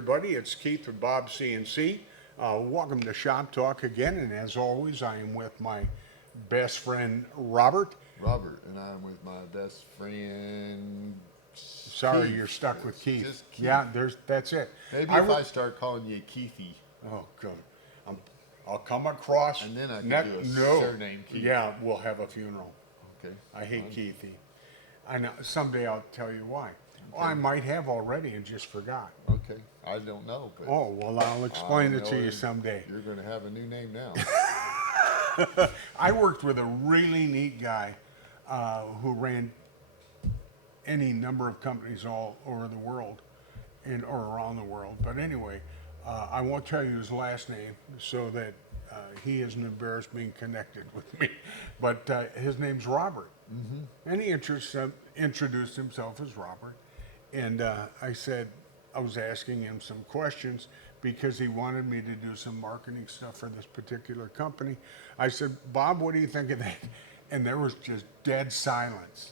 everybody. It's Keith with Bob CNC. Welcome to Shop Talk again, and as always, I am with my best friend Robert. Robert, and I'm with my best friend. Sorry, Keith. you're stuck with Keith. Just Keith. Yeah, that's it. Maybe I if wo- I start calling you Keithy, Oh, good. I'm, I'll come across. and then I can do a no. surname Keith. Yeah, we'll have a funeral. Okay. I hate Fine. Keithy. I know. Someday I'll tell you why. Well, I might have already and just forgot. Okay. I don't know, but Oh, well, I'll explain I it to know you someday. You're going to have a new name now. I worked with a really neat guy who ran any number of companies all over the world or around the world. But anyway, I won't tell you his last name so that he isn't embarrassed being connected with me. But his name's Robert. Mm-hmm. And he introduced himself as Robert. And I was asking him some questions because he wanted me to do some marketing stuff for this particular company. I said, Bob, what do you think of that? And there was just dead silence.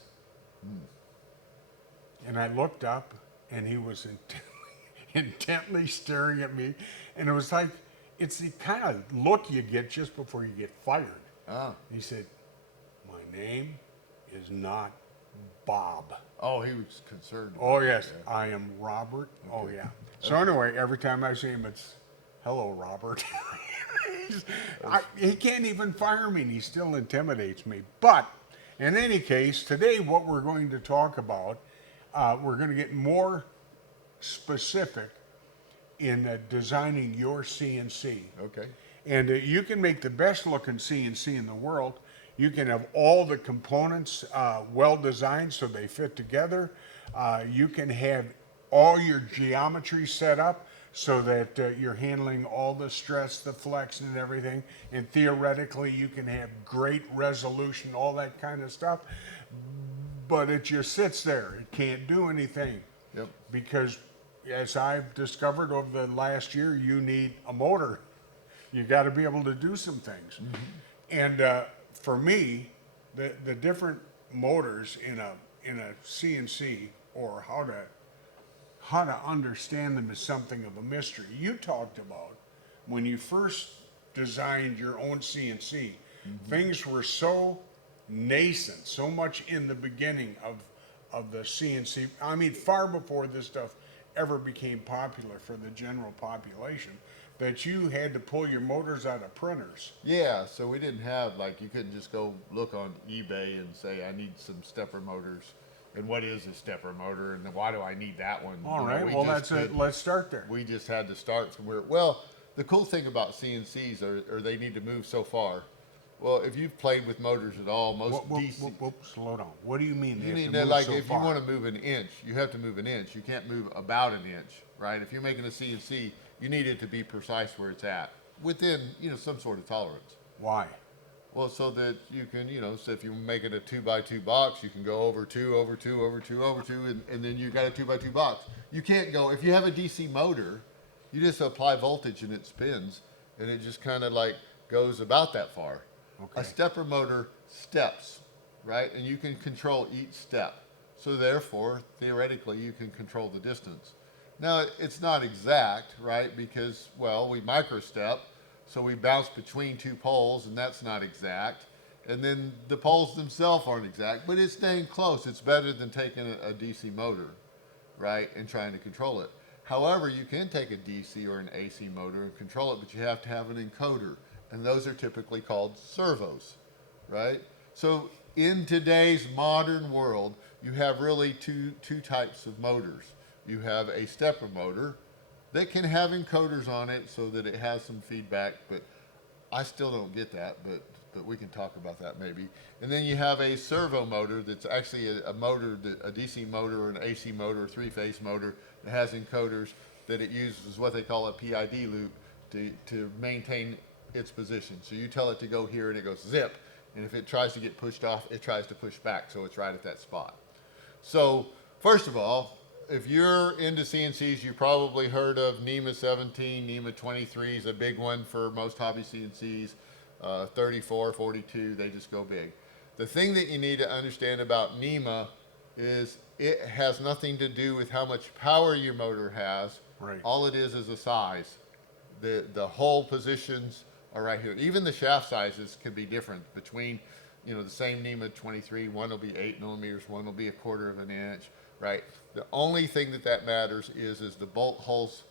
And I looked up, and he was intently staring at me. And it was like, it's the kind of look you get just before you get fired. Ah. He said, my name is not Bob. Oh, he was concerned. Oh, about yes, that. I am Robert. Oh, Okay. yeah. So anyway, every time I see him, it's, hello, Robert. He can't even fire me, and he still intimidates me. But in any case, today what we're going to talk about, we're going to get more specific in designing your CNC. Okay. And you can make the best looking CNC in the world. You can have all the components well designed so they fit together. You can have all your geometry set up so that you're handling all the stress, the flex, and everything. And theoretically, you can have great resolution, all that kind of stuff. But it just sits there. It can't do anything. Yep. Because as I've discovered over the last year, you need a motor. You got to be able to do some things. Mm-hmm. And for me, the different motors in a CNC, or how to understand them, is something of a mystery. You talked about when you first designed your own CNC, things were so nascent, so much in the beginning of the CNC. I mean, far before this stuff ever became popular for the general population, that you had to pull your motors out of printers. Yeah, so we didn't have, like, you couldn't just go look on eBay and say, I need some stepper motors. And what is a stepper motor, and why do I need that one? All You know, right, we well, just that's it. Let's start there. We just had to start from where, well, the cool thing about CNCs are they need to move so far. Well, if you've played with motors at all, most DC, Slow down. What do you mean? you they need have to, move like, so if far? you want to move an inch, you have to move an inch. You can't move about an inch, right? If you're making a CNC, you need it to be precise where it's at, within, some sort of tolerance. Why? Well, so that you can, so if you're making a 2x2 box, you can go over two, over two, over two, over two, and then you got a 2x2 box. You can't go, if you have a DC motor, you just apply voltage and it spins, and it just kind of like goes about that far. Okay. A stepper motor steps, right? And you can control each step. So therefore, theoretically, you can control the distance. Now, it's not exact, right? Because, well, we microstep, so we bounce between two poles, and that's not exact. And then the poles themselves aren't exact, but it's staying close. It's better than taking a DC motor, right, and trying to control it. However, you can take a DC or an AC motor and control it, but you have to have an encoder. And those are typically called servos, right? So in today's modern world, you have really two types of motors. You have a stepper motor that can have encoders on it so that it has some feedback, but I still don't get that, but we can talk about that maybe. And then you have a servo motor that's actually a motor, a DC motor or an AC motor, or three-phase motor that has encoders that it uses what they call a PID loop to maintain its position. So you tell it to go here and it goes zip, and if it tries to get pushed off, it tries to push back, so it's right at that spot. So first of all, if you're into CNCs, you probably heard of NEMA 17, NEMA 23 is a big one for most hobby CNCs, 34, 42, they just go big. The thing that you need to understand about NEMA is it has nothing to do with how much power your motor has. Right. All it is a size. The hole positions are right here. Even the shaft sizes can be different between, you know, the same NEMA 23. One will be 8 millimeters, one will be 1/4 of an inch, right? The only thing that matters is the bolt holes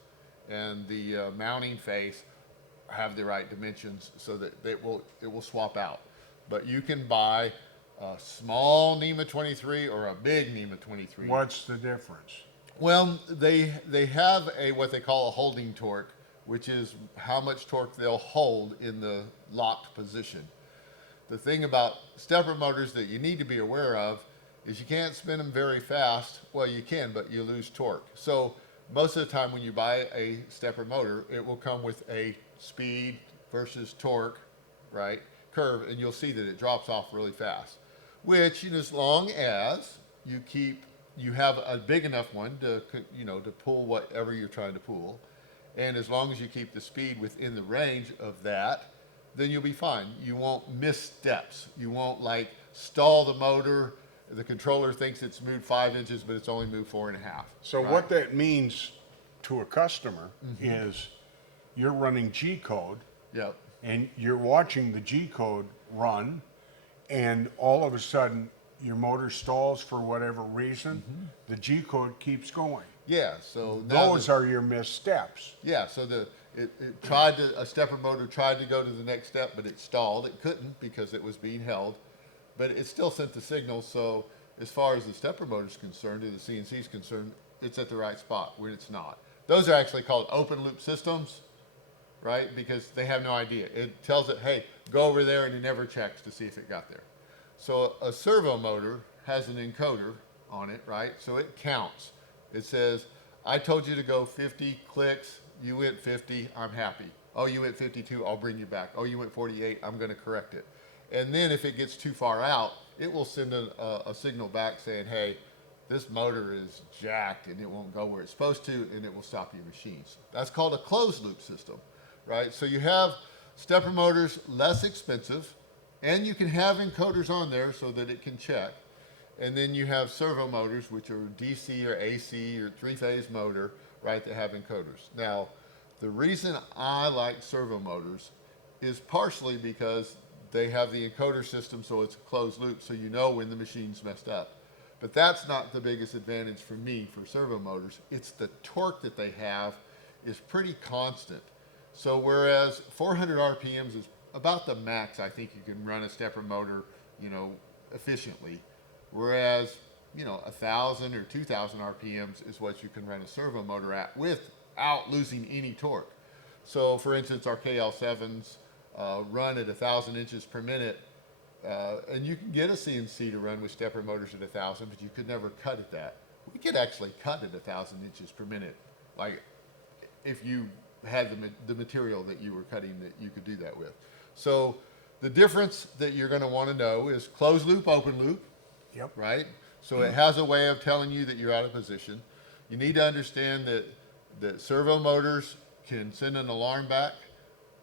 and the mounting face have the right dimensions so that it will swap out. But you can buy a small NEMA 23 or a big NEMA 23. What's the difference? Well, they have a what they call a holding torque, which is how much torque they'll hold in the locked position. The thing about stepper motors that you need to be aware of is you can't spin them very fast. Well, you can, but you lose torque. So most of the time when you buy a stepper motor, it will come with a speed versus torque, right, curve, and you'll see that it drops off really fast. Which, you know, as long as you have a big enough one to, you know, to pull whatever you're trying to pull, and as long as you keep the speed within the range of that, then you'll be fine. You won't miss steps. You won't like stall the motor. The controller thinks it's moved 5 inches, but it's only moved 4.5. So right? what that means to a customer is you're running G code Yep. and you're watching the G code run, and all of a sudden your motor stalls for whatever reason, the G code keeps going. Yeah. So now Those are your missed steps. yeah. So a stepper motor tried to go to the next step, but it stalled. It couldn't because it was being held, but it still sent the signal. So as far as the stepper motor is concerned, or the CNC is concerned, it's at the right spot when it's not. Those are actually called open loop systems, right? Because they have no idea. It tells it, hey, go over there, and it never checks to see if it got there. So a servo motor has an encoder on it, right? So it counts. It says, I told you to go 50 clicks, you went 50, I'm happy. Oh, you went 52, I'll bring you back. Oh, you went 48, I'm going to correct it. And then if it gets too far out, it will send a signal back saying, hey, this motor is jacked and it won't go where it's supposed to, and it will stop your machines. That's called a closed loop system, right? So you have stepper motors less expensive, and you can have encoders on there so that it can check. And then you have servo motors, which are DC or AC or 3-phase motor, right, that have encoders. Now, the reason I like servo motors is partially because they have the encoder system, so it's a closed loop, so you know when the machine's messed up. But that's not the biggest advantage for me for servo motors. It's the torque that they have is pretty constant. So whereas 400 RPMs is about the max I think you can run a stepper motor, you know, efficiently. Whereas, you know, 1,000 or 2,000 RPMs is what you can run a servo motor at without losing any torque. So for instance, our KL7s run at 1,000 inches per minute. And you can get a CNC to run with stepper motors at 1,000, but you could never cut at that. We could actually cut at 1,000 inches per minute. Like if you had the material that you were cutting, that you could do that with. So the difference that you're going to want to know is closed loop, open loop. Yep. Right? So it has a way of telling you that you're out of position. You need to understand that servo motors can send an alarm back.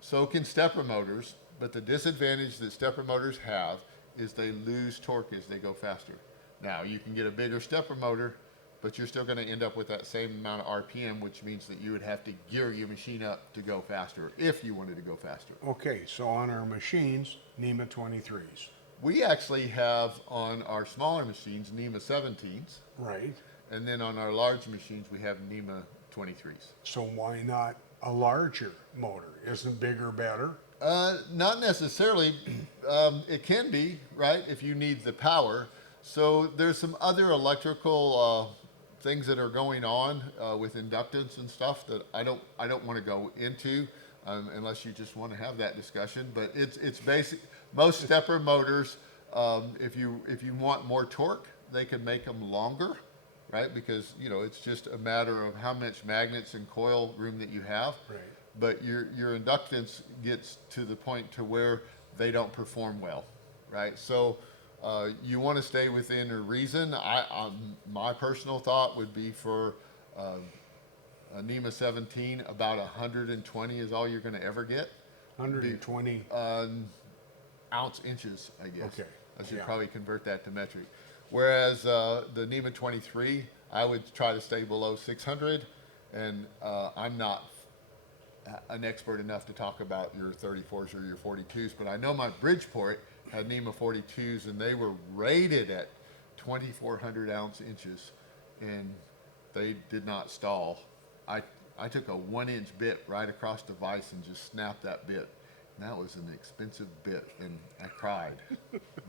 So can stepper motors. But the disadvantage that stepper motors have is they lose torque as they go faster. Now, you can get a bigger stepper motor, but you're still going to end up with that same amount of RPM, which means that you would have to gear your machine up to go faster if you wanted to go faster. Okay, so on our machines, NEMA 23s. We actually have on our smaller machines NEMA 17s, Right. and then on our large machines we have NEMA 23s. So why not a larger motor? Isn't bigger better? Not necessarily. It can be, right, if you need the power. So there's some other electrical things that are going on with inductance and stuff that I don't want to go into unless you just want to have that discussion. But it's basic. Most stepper motors, if you want more torque, they can make them longer, right? Because you know it's just a matter of how much magnets and coil room that you have. Right. But your inductance gets to the point to where they don't perform well, right? So you want to stay within a reason. My personal thought would be for a NEMA 17, about 120 is all you're going to ever get. 120. Ounce inches, I guess. Okay. I should Yeah. probably convert that to metric. Whereas the NEMA 23, I would try to stay below 600. And I'm not an expert enough to talk about your 34s or your 42s, but I know my Bridgeport had NEMA 42s, and they were rated at 2,400 ounce inches, and they did not stall. I took a 1-inch bit right across the vise and just snapped that bit. And that was an expensive bit, and I cried.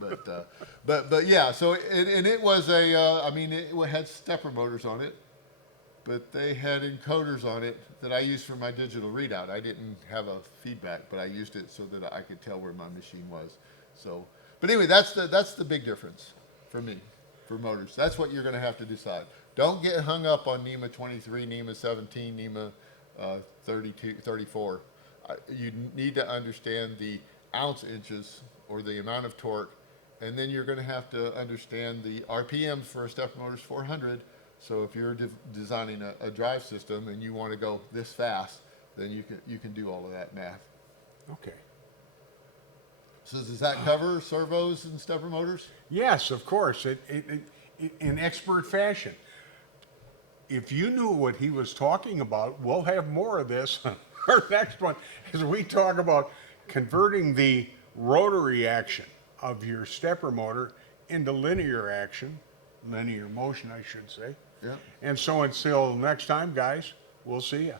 but yeah. So it was I mean, it had stepper motors on it, but they had encoders on it that I used for my digital readout. I didn't have a feedback, but I used it so that I could tell where my machine was. So, but anyway, that's the big difference for me, for motors. That's what you're going to have to decide. Don't get hung up on NEMA 23, NEMA 17, NEMA 32, 34. You need to understand the ounce inches or the amount of torque, and then you're going to have to understand the RPMs for a stepper motor's 400. So if you're designing a drive system and you want to go this fast, then you can do all of that math. Okay. So does that cover servos and stepper motors? Yes, of course, in expert fashion. If you knew what he was talking about, we'll have more of this on our next one, as we talk about converting the rotary action of your stepper motor into linear action, linear motion, I should say. Yeah. And so until next time, guys, we'll see you.